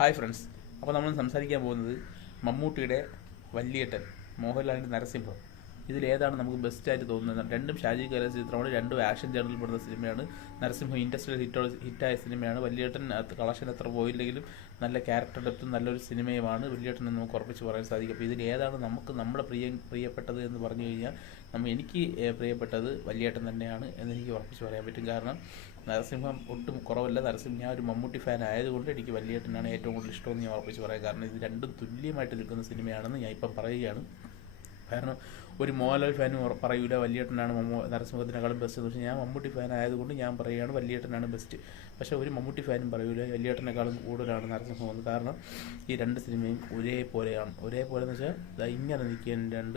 Hi friends, അപ്പോൾ നമ്മൾ സംസാരിക്കാൻ പോകുന്നത് മമ്മൂട്ടിയുടെ വല്യേട്ടൻ, മോഹൻലാലിൻ്റെ നരസിംഹം. ഇതിലേതാണ് നമുക്ക് ബെസ്റ്റായിട്ട് തോന്നുന്നത്? രണ്ടും ഷാജി കൈലാസ് ചിത്രമാണ്, രണ്ടും ആക്ഷൻ ജേണലിൽ പെടുന്ന സിനിമയാണ്. നരസിംഹം ഇൻഡസ്ട്രിയൽ ഹിറ്റായ സിനിമയാണ്. വല്യേട്ടൻ കളക്ഷൻ എത്ര പോയില്ലെങ്കിലും നല്ല ക്യാരക്ടർ ഡെപ്തും നല്ലൊരു സിനിമയുമാണ് വല്യേട്ടൻ എന്ന് നമുക്ക് ഉറപ്പിച്ച് പറയാൻ സാധിക്കും. അപ്പോൾ ഇതിലേതാണ് നമുക്ക് നമ്മുടെ പ്രിയപ്പെട്ടത് എന്ന് പറഞ്ഞു കഴിഞ്ഞാൽ എനിക്ക് പ്രിയപ്പെട്ടത് വല്യേട്ടൻ തന്നെയാണ് എന്നെനിക്ക് ഉറപ്പിച്ച് പറയാൻ പറ്റും. കാരണം നരസിംഹം ഒട്ടും കുറവല്ല. ഞാൻ ഒരു മമ്മൂട്ടി ഫാൻ ആയതുകൊണ്ട് എനിക്ക് വല്യേട്ടനാണ് ഏറ്റവും കൂടുതൽ ഇഷ്ടമെന്ന് ഞാൻ ഉറപ്പിച്ച് പറയാം. കാരണം ഇത് രണ്ടും തുല്യമായിട്ട് നിൽക്കുന്ന സിനിമയാണെന്ന് ഞാൻ ഇപ്പം പറയുകയാണ്. കാരണം ഒരു മോഹൻലാൽ ഫാനും പറയൂല വല്യേട്ടനാണ് നരസിംഹത്തിനേക്കാളും ബെസ്റ്റ് എന്ന്. പക്ഷേ ഞാൻ മമ്മൂട്ടി ഫാൻ ആയതുകൊണ്ട് ഞാൻ പറയുകയാണ് വല്യേട്ടനാണ് ബെസ്റ്റ്. പക്ഷേ ഒരു മമ്മൂട്ടി ഫാനും പറയൂല വല്യേട്ടനേക്കാളും കൂടുതലാണ് നരസിംഹം എന്ന്. കാരണം ഈ രണ്ട് സിനിമയും ഒരേപോലെയാണ്. ഒരേപോലെ എന്ന് വെച്ചാൽ ഇങ്ങനെ നിൽക്കാൻ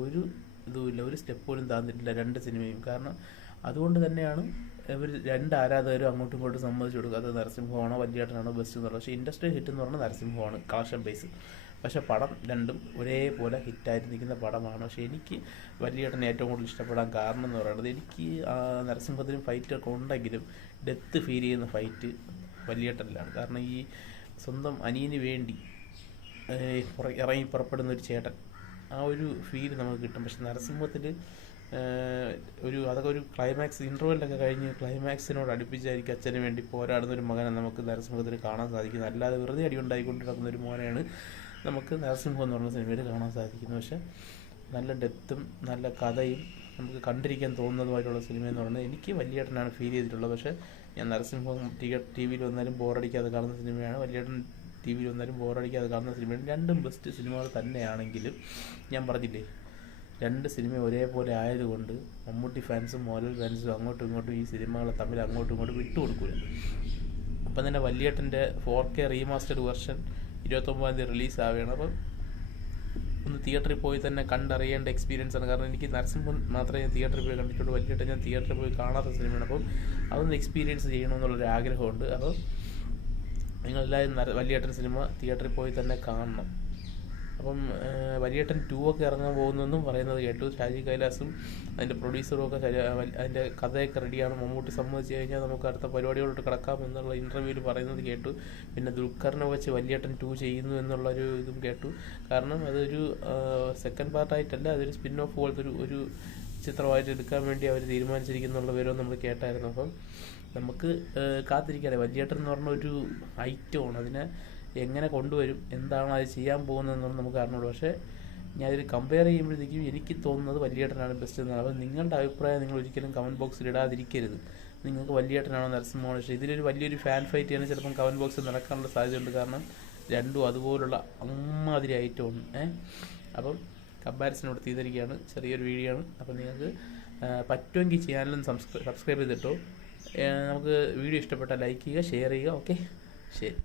ഒരു ഇതുമില്ല, ഒരു സ്റ്റെപ്പ് പോലും താന്നിട്ടില്ല രണ്ട് സിനിമയും. കാരണം അതുകൊണ്ട് തന്നെയാണ് ഇവർ രണ്ട് ആരാധകരും അങ്ങോട്ടും ഇങ്ങോട്ടും സമ്മതിച്ചു കൊടുക്കുക. അത് നരസിംഹമാണോ വല്യേട്ടനാണോ ബെസ്റ്റ് എന്നുള്ളത്. പക്ഷേ ഇൻഡസ്ട്രി ഹിറ്റ് എന്ന് പറഞ്ഞാൽ നരസിംഹമാണ് കളക്ഷൻ ബേസ്. പക്ഷേ പടം രണ്ടും ഒരേപോലെ ഹിറ്റായിട്ട് നിൽക്കുന്ന പടമാണ്. പക്ഷേ എനിക്ക് വല്യേട്ടനെ ഏറ്റവും കൂടുതൽ ഇഷ്ടപ്പെടാൻ കാരണം എന്ന് പറയുന്നത്, എനിക്ക് നരസിംഹത്തിനും ഫൈറ്റൊക്കെ ഉണ്ടെങ്കിലും ഡെത്ത് ഫീൽ ചെയ്യുന്ന ഫൈറ്റ് വല്യേട്ടനിലാണ്. കാരണം ഈ സ്വന്തം അനിയന് വേണ്ടി ഇറങ്ങി പുറപ്പെടുന്ന ഒരു ചേട്ടൻ, ആ ഒരു ഫീൽ നമുക്ക് കിട്ടും. പക്ഷെ നരസിംഹത്തിൽ അതൊക്കെ ഒരു ക്ലൈമാക്സ് ഇൻ്റർവെല്ലൊക്കെ കഴിഞ്ഞ് ക്ലൈമാക്സിനോട് അടുപ്പിച്ചായിരിക്കും അച്ഛന് വേണ്ടി പോരാടുന്ന ഒരു മകനെ നമുക്ക് നരസിംഹത്തിൽ കാണാൻ സാധിക്കുന്നത്. അല്ലാതെ വെറുതെ അടി ഉണ്ടായിക്കൊണ്ട് നടക്കുന്ന ഒരു മോനെയാണ് നമുക്ക് നരസിംഹം എന്ന് പറഞ്ഞ സിനിമയിൽ കാണാൻ സാധിക്കുന്നത്. പക്ഷെ നല്ല ഡെപ്തും നല്ല കഥയും നമുക്ക് കണ്ടിരിക്കാൻ തോന്നുന്നതുമായിട്ടുള്ള സിനിമ എന്ന് പറയുന്നത് എനിക്ക് വല്യേട്ടനാണ് ഫീൽ ചെയ്തിട്ടുള്ളത്. പക്ഷേ ഞാൻ നരസിംഹം ടി വിയിൽ വന്നാലും ബോറടിക്കാതെ കാണുന്ന സിനിമയാണ്. വല്യേട്ടൻ ടി വിയിൽ വന്നാലും ബോറടിക്കാതെ കാണുന്ന സിനിമയാണ്. രണ്ടും ബെസ്റ്റ് സിനിമകൾ തന്നെയാണെങ്കിലും ഞാൻ പറഞ്ഞില്ലേ, രണ്ട് സിനിമ ഒരേപോലെ ആയതുകൊണ്ട് മമ്മൂട്ടി ഫാൻസും മോഹൻലാൽ ഫാൻസും അങ്ങോട്ടും ഇങ്ങോട്ടും ഈ സിനിമകളെ തമ്മിൽ അങ്ങോട്ടും ഇങ്ങോട്ടും വിട്ടുകൊടുക്കില്ല. അപ്പം തന്നെ വല്യേട്ടൻ്റെ 4K റീമാസ്റ്റർഡ് വെർഷൻ 29-ാം തീയതി റിലീസ് ആവുകയാണ്. അപ്പം ഒന്ന് തിയേറ്ററിൽ പോയി തന്നെ കണ്ടറിയേണ്ട എക്സ്പീരിയൻസ് ആണ്. കാരണം എനിക്ക് നരസിംഹം മാത്രമേ ഞാൻ തിയേറ്ററിൽ പോയി കണ്ടിട്ടുള്ളൂ. വല്യേട്ടൻ ഞാൻ തിയേറ്ററിൽ പോയി കാണാത്ത സിനിമയാണ്. അപ്പം അതൊന്ന് എക്സ്പീരിയൻസ് ചെയ്യണമെന്നുള്ളൊരു ആഗ്രഹമുണ്ട്. അപ്പം നിങ്ങളെല്ലാവരും വല്യേട്ടൻ സിനിമ തിയേറ്ററിൽ പോയി തന്നെ കാണണം. അപ്പം വല്യേട്ടൻ 2 ഒക്കെ ഇറങ്ങാൻ പോകുന്നെന്നും പറയുന്നത് കേട്ടു. ഷാജി കൈലാസും അതിൻ്റെ പ്രൊഡ്യൂസറും ഒക്കെ അതിൻ്റെ കഥയൊക്കെ റെഡിയാണ്. മമ്മൂട്ടി സമ്മതിച്ച് കഴിഞ്ഞാൽ നമുക്ക് അടുത്ത പരിപാടികളോട്ട് കിടക്കാം എന്നുള്ള ഇൻ്റർവ്യൂവിൽ പറയുന്നത് കേട്ടു. പിന്നെ ദുൽഖറിനെ വെച്ച് വല്യേട്ടൻ 2 ചെയ്യുന്നു എന്നുള്ളൊരു ഇതും കേട്ടു. കാരണം അതൊരു സെക്കൻഡ് പാർട്ടായിട്ടല്ല, അതൊരു സ്പിൻ ഓഫ് പോലത്തെ ഒരു ചിത്രമായിട്ട് എടുക്കാൻ വേണ്ടി അവർ തീരുമാനിച്ചിരിക്കുന്നുള്ള വിവരം നമ്മൾ കേട്ടായിരുന്നു. അപ്പം നമുക്ക് കാത്തിരിക്കാതെ. വല്യേട്ടൻ എന്ന് പറഞ്ഞ ഒരു ഐറ്റമാണ്. അതിനെ എങ്ങനെ കൊണ്ടുവരും, എന്താണ് അത് ചെയ്യാൻ പോകുന്നതെന്നാണ് നമുക്ക് അറിഞ്ഞുള്ളൂ. പക്ഷേ ഞാനതിൽ കമ്പയർ ചെയ്യുമ്പോഴത്തേക്കും എനിക്ക് തോന്നുന്നത് വല്യേട്ടനാണ് ബെസ്റ്റ് എന്നാണ്. അപ്പോൾ നിങ്ങളുടെ അഭിപ്രായം നിങ്ങൾ ഒരിക്കലും കമൻറ്റ് ബോക്സിൽ ഇടാതിരിക്കരുത്. നിങ്ങൾക്ക് വല്യേട്ടനാണോ നരസിംഹമാണോ ഇഷ്ടം? ഇതിലൊരു വലിയൊരു ഫാൻ ഫൈറ്റ് ആണ് ചിലപ്പം കമൻറ്റ് ബോക്സിൽ നടക്കാനുള്ള സാധ്യതയുണ്ട്. കാരണം രണ്ടും അതുപോലുള്ള അമ്മാതിരി ഐറ്റമാണ്. അപ്പം കമ്പാരിസനോട് ചെയ്തിരിക്കുകയാണ്. ചെറിയൊരു വീഡിയോ ആണ്. അപ്പോൾ നിങ്ങൾക്ക് പറ്റുമെങ്കിൽ ചാനലും സബ്സ്ക്രൈബ് ചെയ്തിട്ടോ. നമുക്ക് വീഡിയോ ഇഷ്ടപ്പെട്ടാൽ ലൈക്ക് ചെയ്യുക, ഷെയർ ചെയ്യുക. ഓക്കെ, ശരി.